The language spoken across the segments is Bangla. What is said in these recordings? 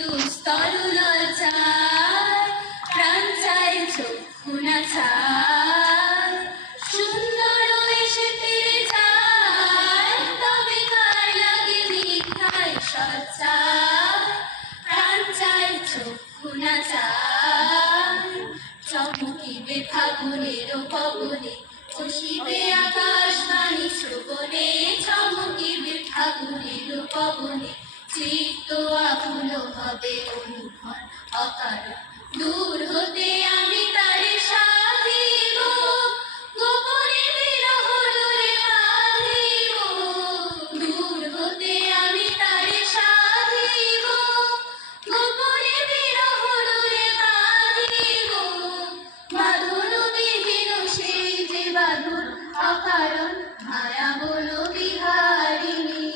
দুস্তরুলতা চায়, প্রাণ চায় চক্ষু না চায়, সুন্দর এসে ফিরে যায়, তবে কার লাগে মিথ্যায় সচ্চায়, প্রাণ চায় চক্ষু না চায়। চমকিবে ফাগুনের পবনে, খুশিবে আকাশবাণী শ্রবণে, চমকিবে ফাগুনের পবনে, চিত্ত আকুল হবে অনুভব অকারণ, দূর হতে আমি তারে সাধিব, গোপনে বিরহ দূরে বাঁধিব, দূর হতে আমি তারে সাধিব, গোপনে বিরহ দূরে বাঁধিব। বাঁধন বিহীন সেই যে বাঁধন অকারণ, মায়া বলো বিহারিণী।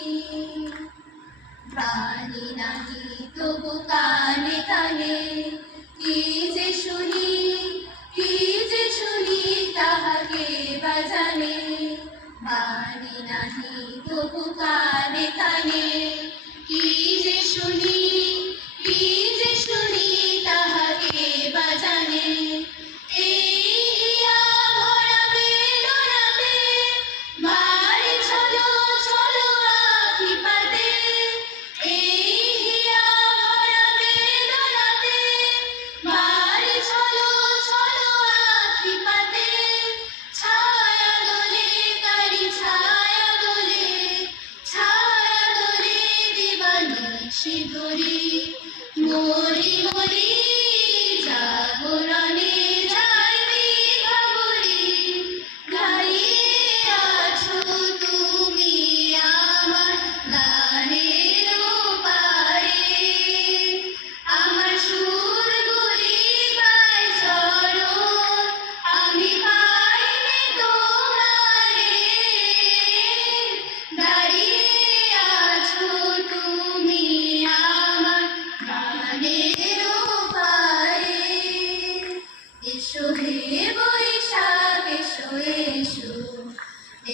প্রাণী নাহি তবু কানে কানে, কি যে শুনি, কি যে শুনি তাহাকে বাজানে। বাণী নাহি তবু কানে কানে, কি যে শুনি, কি যে শুনি তাহাকে বাজানে। এই হিয়া ভরা বেদনাতে, বারে ছলো ছলো আখি পাতে। এই হিয়া ভরা বেদনাতে, বারে ছলো ছলো আখি পাতে। ছায়া দোলে কারি ছায়া দোলে, ছায়া দোলে দিবানিশি ধরি। মরি মরি জাগরণে যাই বিভাবরী, গাইয়ে আছো তুমি আমার গানের পারে। আমার সুরগুলি গায় চরণ, আমি পাইনি তোমারে। দাঁড়িয়ে আছো তুমি আমার গানের পারে। এসো হে বৈশাখ এসো এসো,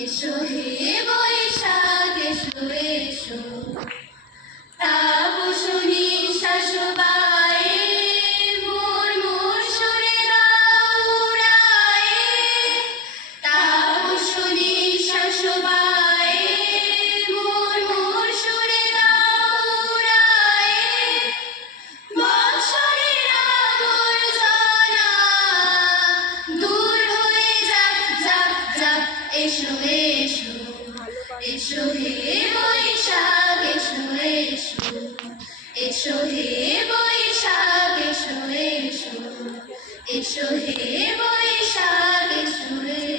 এসো হে বৈশাখ এসো এসো। তাপসী শাশুবায়ে, মোর মোর সুরে দাও উড়ায়ে। তাপসী শাশুবায়ে, মোর মোর সুরে দাও উড়ায়ে। বৎসরের আবর্জনা দূর হয়ে যাক যাক যাক, এসো এসো, এসো হে বৈশাখ এসো এসো, এসো হে বৈশাখ এসো এসো, এসো হে বৈশাখ এসো এসো।